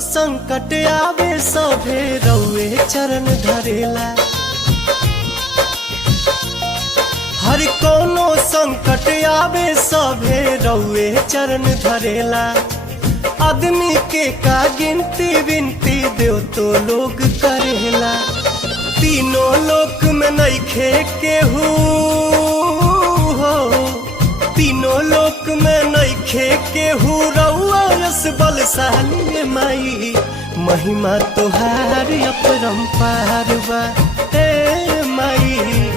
संकट आवे सभे रउए चरण धरेला। हर कोनो संकट आवे सभे रउए चरण धरेला। आदमी के का गिनती विनती देव तो लोग करेला। तीनों लोक में नइखे केहू हो, तीनों लोक में नइखे केहू रउआ रस बलशाली माई। महिमा तोहार अपरंपार बा ए माई।